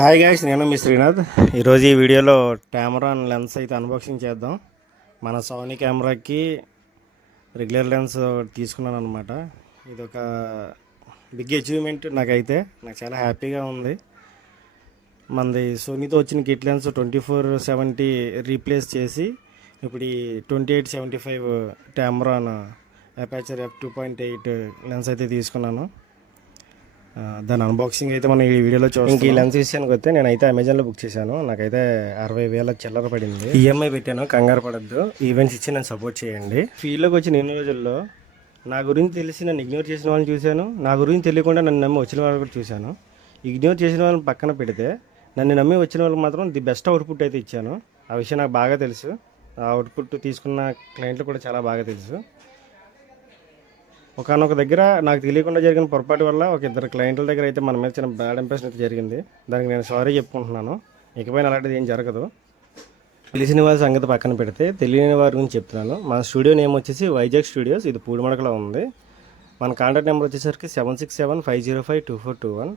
Hi guys, నేను మీ శ్రీనాథ్. ఈరోజు ఈ వీడియోలో టామరాన్ లెన్స్ అయితే అన్బాక్సింగ్ చేద్దాం. మన సోనీ కెమెరాకి రెగ్యులర్ లెన్స్ తీసుకున్నాను అనమాట. ఇది ఒక బిగ్ అచీవ్మెంట్ నాకు చాలా హ్యాపీగా ఉంది. మనది సోనీతో వచ్చిన కిట్ లెన్స్ 24-70 రీప్లేస్ చేసి ఇప్పుడు ఈ 28-75 టామరాన్ అపేచర్ f2.8 లెన్స్ అయితే తీసుకున్నాను. దాని అన్బాక్సింగ్ అయితే మనం ఈ వీడియోలో చూస్తాం. ఈ లెన్స్ విషయానికి వస్తే నేనైతే అమెజాన్లో బుక్ చేశాను. నాకైతే 60,000 చిల్లర పడింది. ఈఎంఐ పెట్టాను, కంగారు పడద్దు. ఈవెంట్స్ ఇచ్చి నన్ను సపోర్ట్ చేయండి. ఫీల్డ్లోకి వచ్చిన ఎన్ని రోజుల్లో నా గురించి తెలిసి నన్ను ఇగ్నోర్ చేసిన వాళ్ళని చూశాను, నా గురించి తెలియకుండా నన్ను నమ్మి వచ్చిన వాళ్ళు కూడా చూశాను. ఇగ్నోర్ చేసిన వాళ్ళని పక్కన పెడితే నన్ను నమ్మి వచ్చిన వాళ్ళకి మాత్రం ది బెస్ట్ అవుట్పుట్ అయితే ఇచ్చాను. ఆ విషయం నాకు బాగా తెలుసు. ఆ అవుట్పుట్ తీసుకున్న క్లయింట్లు కూడా చాలా బాగా తెలుసు. ఒకనొక దగ్గర నాకు తెలియకుండా జరిగిన పొరపాటు వల్ల ఒక ఇద్దరు క్లయింట్ల దగ్గర అయితే మన మీద చిన్న బ్యాడ్ ఇంప్రెషన్ అయితే జరిగింది. దానికి నేను సారీ చెప్పుకుంటున్నాను. ఇకపైన అలాంటిది ఏం జరగదు. తెలిసిన వారి సంగతి పక్కన పెడితే తెలియని వారి గురించి చెప్తున్నాను. మన స్టూడియో నేమ్ వచ్చేసి వైజాగ్ స్టూడియోస్. ఇది పూడిమడకలో ఉంది. మన కాంటాక్ట్ నెంబర్ వచ్చేసరికి 7675052421.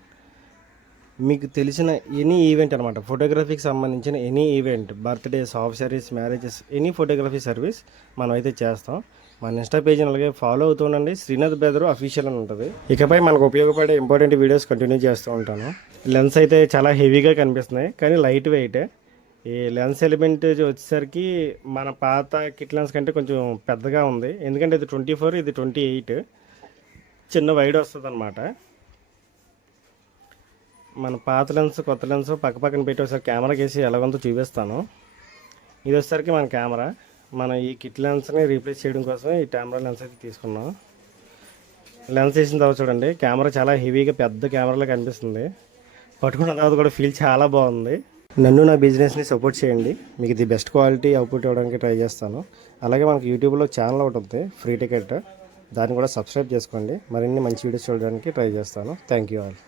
మీకు తెలిసిన ఎనీ ఈవెంట్ అనమాట, ఫోటోగ్రఫీకి సంబంధించిన any event, birthdays, half service, marriages, any photography service మనం అయితే చేస్తాం. మన ఇన్స్టా పేజీని అలాగే ఫాలో అవుతూ ఉండండి. శ్రీనాథ్ బెదరు అఫీషియల్ అని ఉంటుంది. ఇకపై మనకు ఉపయోగపడే ఇంపార్టెంట్ వీడియోస్ కంటిన్యూ చేస్తూ ఉంటాను. లెన్స్ అయితే చాలా హెవీగా కనిపిస్తున్నాయి, కానీ లైట్ వెయిట్. ఈ లెన్స్ ఎలిమెంట్ వచ్చేసరికి మన పాత కిట్ లెన్స్ కంటే కొంచెం పెద్దగా ఉంది. ఎందుకంటే ఇది 24, ఇది 28. చిన్న వైడ్ వస్తుంది అనమాట. మన పాత లెన్స్, కొత్త లెన్స్ పక్కన పెట్టి ఒకసారి కెమెరాకి వేసి ఎలాగొందో చూపిస్తాను. ఇది వచ్చేసరికి మన కెమెరా. మనం ఈ కిట్ లెన్స్ని రీప్లేస్ చేయడం కోసం ఈ కెమెరా లెన్స్ అయితే తీసుకున్నాం. లెన్స్ వేసిన తర్వాత చూడండి, కెమెరా చాలా హెవీగా పెద్ద కెమెరాలో కనిపిస్తుంది. పట్టుకున్న తర్వాత కూడా ఫీల్ చాలా బాగుంది. నన్ను నా బిజినెస్ని సపోర్ట్ చేయండి. మీకు ఇది బెస్ట్ క్వాలిటీ అవుట్పుట్ ఇవ్వడానికి ట్రై చేస్తాను. అలాగే మనకు యూట్యూబ్లో ఛానల్ ఒకటి ఉంది, ఫ్రీ టికెట్. దాన్ని కూడా సబ్స్క్రైబ్ చేసుకోండి. మరిన్ని మంచి వీడియోస్ చూడడానికి ట్రై చేస్తాను. Thank you all.